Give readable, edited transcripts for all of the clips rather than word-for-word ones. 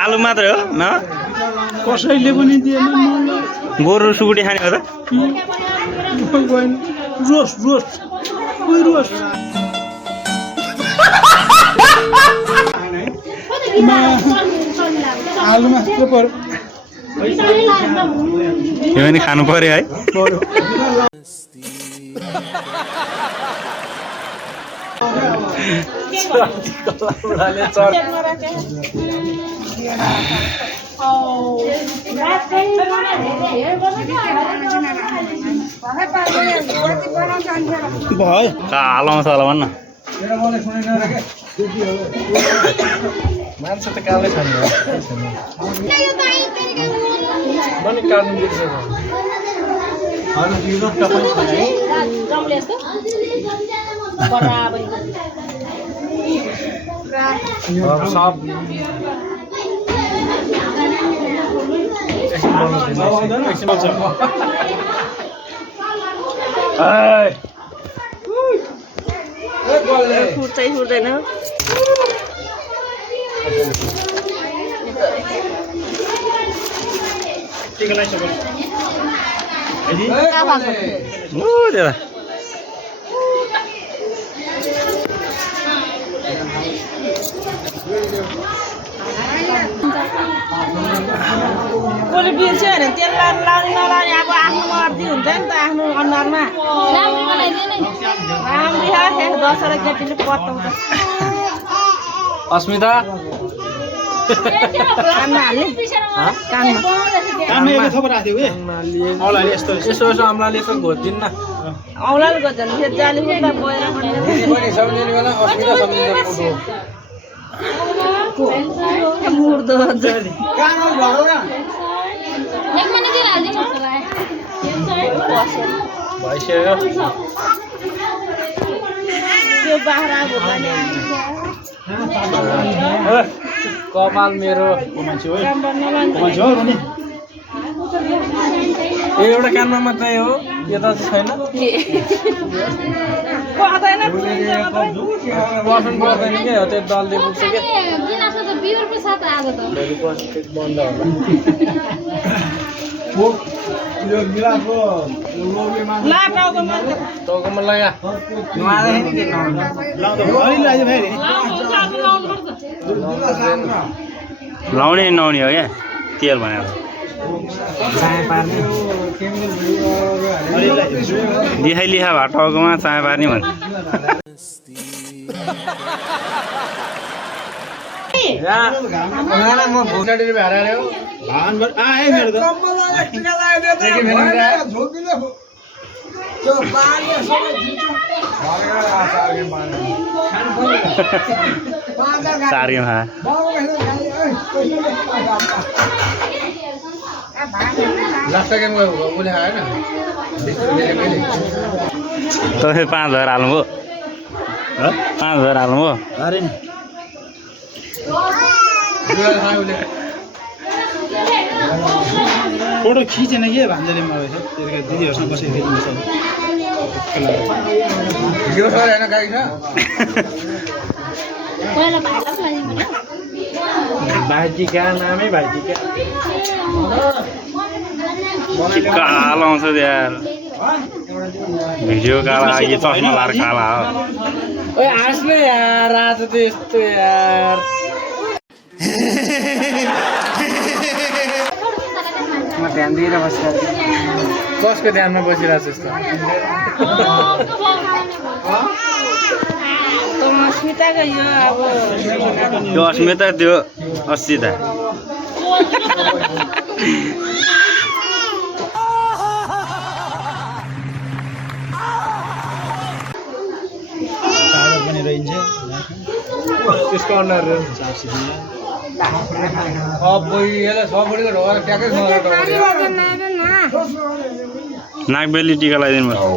आलु मात्रै हो न कसैले पनि दिएन मलाई गोरु सुकुटी खाने हो त रोस रोस रोस आलु मात्र पर्यो यो पनि खानु पर्यो है कालो मसला भन्न मान्छे त कालै खाने हो पनि काट्नु दिन्छ फुट्दैन कसले बिर्स्यो भने तेल लाउने नलाउने अब आफ्नो मर्जी हुन्छ नि त आफ्नो अनुहारमा राम्री दसवटा केटीले पत्ताउँछ अस्मिता कानमा हाल्ने कानमा थप राख्थ्यो ए औलाले यस्तो यसो यसो अम्लाले यसो घोदिन्न औलाले गर्छन् फेरि जाली मुद्दा गएर सम्झिने बेला अस्मिता सम्झिन्छ मुर्दो हुन्छ भइसक्यो त्यो बाख्रा भोगाले कपाल मेरो मान्छे हो नि ए एउटा कानमा मात्रै हो यता चाहिँ छैन बस्नु पर्दैन क्या हो त्यो दलले पुग्छ क्या बन्द टाउकोमा लगा लाउने नआउने हो क्या तेल भनेर लिखाइ लिखा भए टाउकोमा चाया पार्ने भन्छ म भोटाडी भएर आयो आए मेरो त सार्यो खा लास्ट गेम उसले आएन त 5000 हाल्नुभयो 5000 हाल्नुभयो अरे नि फोटो खिचेन के भान्जले मलाई दिदीहरूसँग बसेर भाइटिका नामै भाइटिका कालो आउँछ यार भिडियो काला यो चस्मा लाएर काला हो ओए हाँस्नु यार आज त यस्तो यार म ध्यान दिएर बसिरहेको कसको ध्यानमा बसिरहेको छु यस्तो अस्मिताको यो अब त्यो अस्मिता त्यो अस्मिता चार्जर पनि रहन्छ त्यसको अन्डर नागबेली टिका लगाइदिनु भयो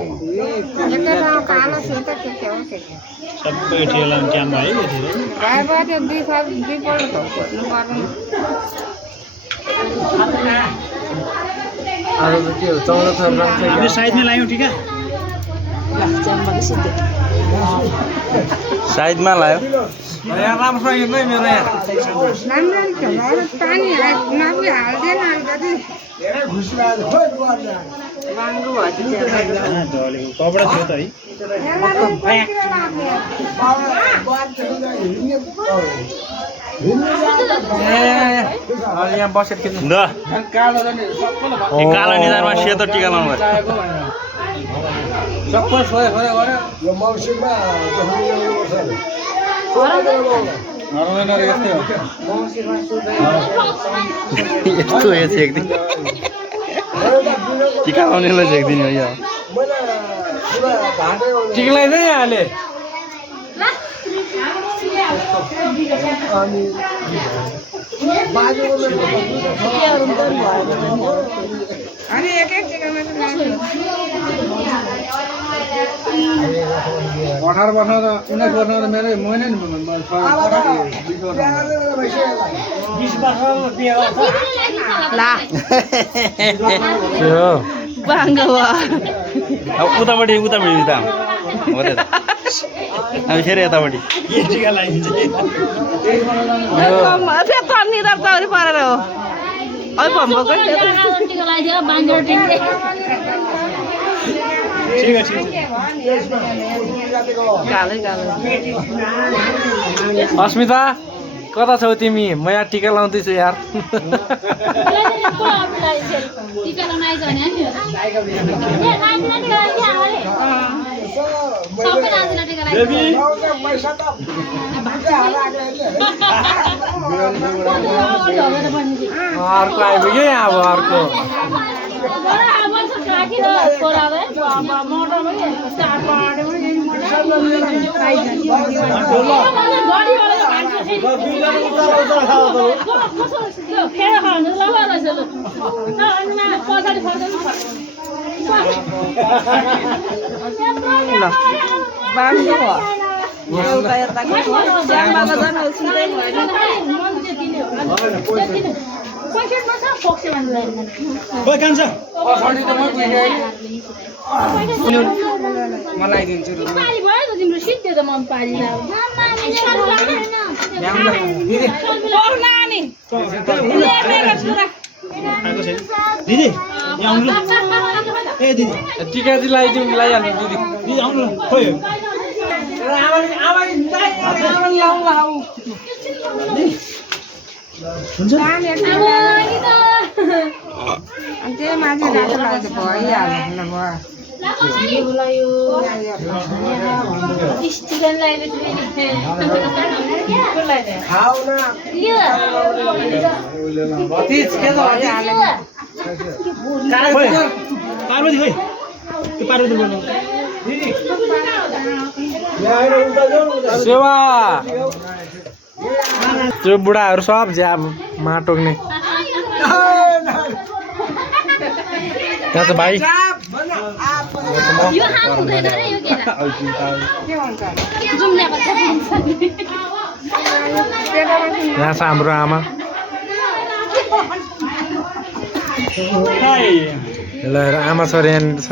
सबै ठेला क्यामरा है साइडमा लाग्यौँ ठिक साइडमा लायो यहाँ राम्रो हिँड्नु है मेरो यहाँ पानी नपुगे हाल्दैन अलिकति कपडा थियो त है यहाँ बसेर किन्नु ल कालो जाने सबैले यो कालो निधारमा सेतो टिका लाउनु भयो सबै सोए गऱ्यो यस्तो यो छेक्दिन टिका लाउनेलाई छेक्दिने हो यो ठिक लाग्दैन यहाँले अनि एक टिकामा त लाग्यो 18 वर्ष त 19 वर्ष त मेरो महिना नि 20 वर्ष बिहे गर्छ ला के हो बाङ्गो अब उतापट्टि त हो त्यो त अब फेरि यतापट्टि टिका लगाइन्छ कम निधार चौरी परेर हो अब भम्बको ठीक है कालै कालो अस्मिता कता छौ तिमी म यहाँ टिका लाउँदैछु यार अर्को आइपुग्यो यहाँ अब अर्को बाङ्गो हो एउटा यताको श्यामबाबा झन् सिधै भएन मलाई दिन्छु दिदी यहाँ आउनु ए दिदी टिका चाहिँ लगाइदिउँ लगाइहाल्नु दिदी दिदी आउनु ल खोइ हुन्छ त्यही माथि राखेर त भइहाल्नु भयो पार्वती खोइ त्यो पार्वती बोल्नु सेवा त्यो बुढाहरू सब ज्याब माटोक्ने त्यहाँ छ भाइ यहाँ छ हाम्रो आमा ल आमा छोरी यहाँनिर छ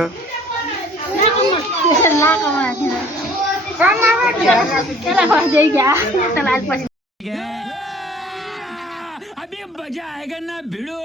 अभी मजा आएगा ना भिड़ो